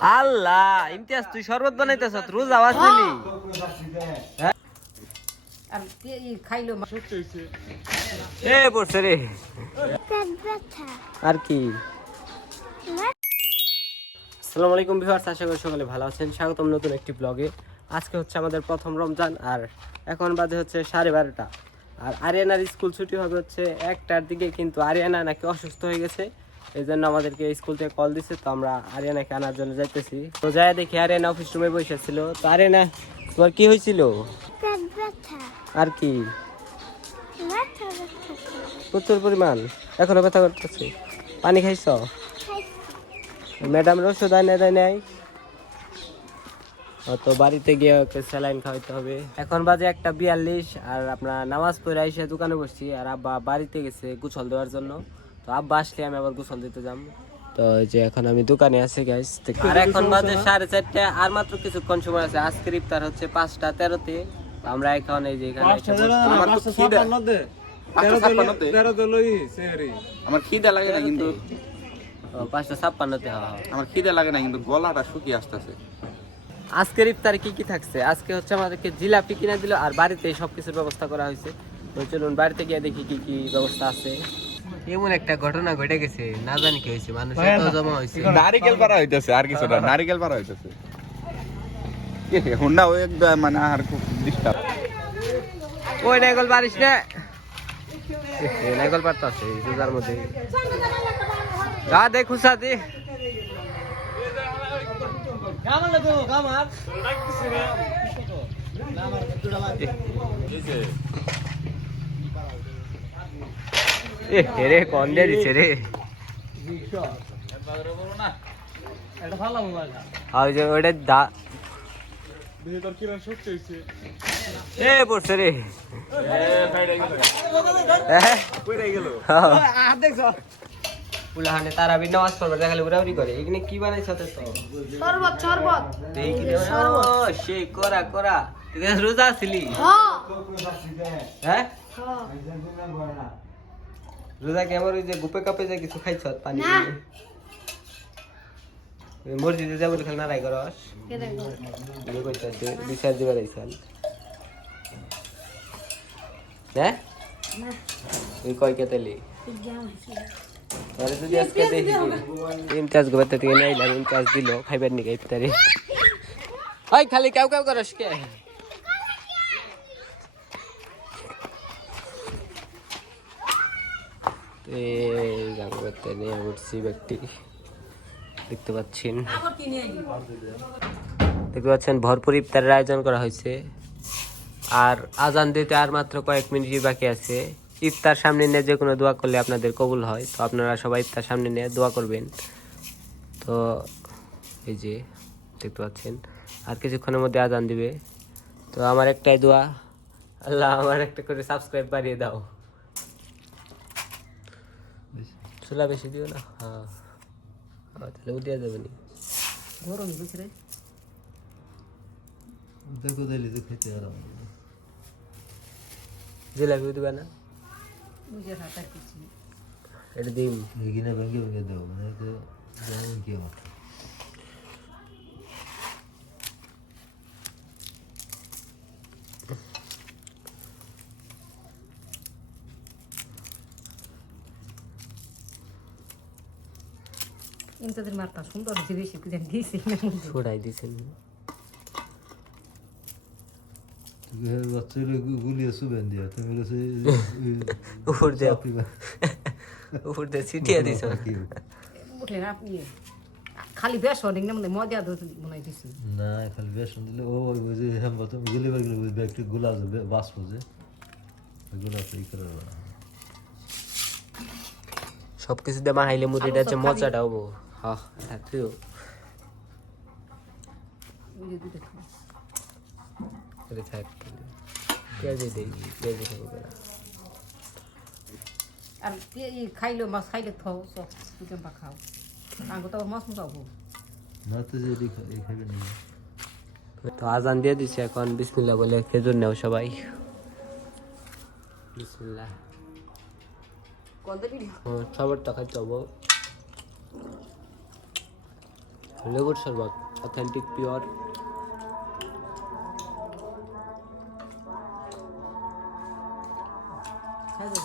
আল্লাহ ইমতিয়াজ তুই শরবত বানাইতেছ রোজ আওয়াজ দিলি আর খাইলো এ পড়ছে রে আর কি। আসসালামু আলাইকুম ভিউয়ার্স, আশা করি সকলে ভালো আছেন। স্বাগতম নতুন একটি ব্লগে। আজকে হচ্ছে আমাদের প্রথম রমজান আর এখন বাজে হচ্ছে 12:30। আর আরিয়ানার স্কুল ছুটি হবে হচ্ছে 1টার দিকে, কিন্তু আরিয়ানা নাকি অসুস্থ হয়ে গেছে, এই জন্য আমাদেরকে স্কুল থেকে কল দিছে। তো আমরা আরিয়ানাকে আনার জন্য যাইতেছি। তো যাই দেখি আরিয়ানা অফিস রুমে বসেছিল। তো আরিয়ানা তোমার কি হয়েছিল? আর কি প্রচুর পরিমাণ এখনো ব্যথা করতেছে। পানি খাইছ? ম্যাডাম ওষুধ দেয় নাই। তো বাড়িতে গিয়ে ওকে স্যালাইন খাওয়াইতে হবে। এখন বাজে 1:42 আর আপনার নামাজ পড়ে এসে দোকানে বসছি। আর আব্বা বাড়িতে গেছে গোসল দেওয়ার জন্য। তো আব্বা আসলে আমি আবার গোসল দিতে যাম। তো এই যে এখন আমি দোকানে আছি গাইস। আর এখন বাজে 4:30 আর মাত্র কিছুক্ষণ সময় আছে। আজকের ইফতার হচ্ছে 5:13-তে। আমরা এখন এই যে এখানে আমার খিদে লাগে না, কিন্তু 5:56-তে আমার খিদে লাগে না, কিন্তু গলাটা শুকিয়ে আসতেছে। আজকের ইফতারে কি কি থাকছে? আজকে হচ্ছে আমাদেরকে জিলাপি কিনে দিল আর বাড়িতে সবকিছুর ব্যবস্থা করা হয়েছে। তো চলুন বাড়িতে গিয়ে দেখি কি কি ব্যবস্থা আছে। এমন একটা ঘটনা ঘটে গেছে, না জানি কি হয়েছে, মানুষ এত জমা হয়েছে। নারিকেল পাড়া হইতেছে আর কিছু না, নারিকেল পাড়া হইতেছে। হুন্ডা ওই একদম মানে আর খুব ডিস্টার্ব। ওই নাইকল পারিস না, নাইকল পারতে আছে রোজার মধ্যে। গা দে খুশা দে রে কন দিয়ে দিচ্ছে রে। ওইটা দা এ পড়ছে রে। পুলাহানে তারাবি নামাজ পড়বে দেখালে উড়াউড়ি করে। এখানে কি বানাইছ? তো শরবত শরবত সে করা করা তুই রোজা ছিলি? হ্যাঁ রোজা কি আমার ওই যে গুপে কাপে যে কিছু খাইছ পানি মসজিদে যাবো দেখে নারাই করস বিচার দিবার হ্যাঁ তুই কয় কেতেলি যদি আজকে দেখি ইমতাজ গোবাতে থেকে নাইলাম, ইমতাজ দিল খাইবার নি ইফতারে। ওই খালি কাউ কাউ করস কে? ব্যক্তি দেখতে পাচ্ছেন ভরপুর ইফতারের আয়োজন করা হয়েছে। আর আজান দিতে আর মাত্র কয়েক মিনিটই বাকি আছে। ইফতার সামনে নিয়ে যে কোনো দোয়া করলে আপনাদের কবুল হয়। তো আপনারা সবাই ইফতার সামনে নিয়ে দোয়া করবেন। তো এই যে দেখতে পাচ্ছেন আর কিছুক্ষণের মধ্যে আজান দিবে। তো আমার একটাই দোয়া, আল্লাহ আমার একটা করে সাবস্ক্রাইব বাড়িয়ে দাও। চুলা বেশি দিও না। হ্যাঁ তাহলে উঠিয়ে যাবে নি। গরম বুঝরে দেখো দিলি তো খেতে আরাম। জিলাপি দিবা না? বুঝে হাতা কিছু এটা দিন এগিয়ে ভেঙে ভেঙে দেবো, মানে তো যেমন কি আমার ইন্টাদের মারতা সুন্দর হয়েছে, বেশি করে দিয়েছি ছড়াই দিছেন। বাচ্চারা গুলিয়ে শুবেন দিয়া তুমি উপর দিয়ে উপর দিয়ে ছিটিয়ে দিছ উঠলেন আপনি। খালি বেশ অনেক না মজা মনে দিছি না, খালি বেসন দিলে ও যে হ্যাঁ তুমি গুলিবার গেলে ব্যাগটি গোলা যাবে বাষ্প যে গোলা তো ই করে সবকিছু দিয়ে মাখাইলে মুড়িটা হচ্ছে মজাটা হবো। হ্যাঁ তুইও থাক পেঁয়াজে দিই, পেঁয়াজে খাবো। আর খাইলো মাছ খাইলে থাও সব বা খাও আগে তো মাছ খাবো না তো যে খাবে না। তো আজান দিয়ে দিছে, এখন বিসমিল্লাহ বলে খেজুর নেও সবাই। বিসমিল্লাহ সবার টাকা চাবো। লেবুর শরবত অথেন্টিক পিওর। খাইলে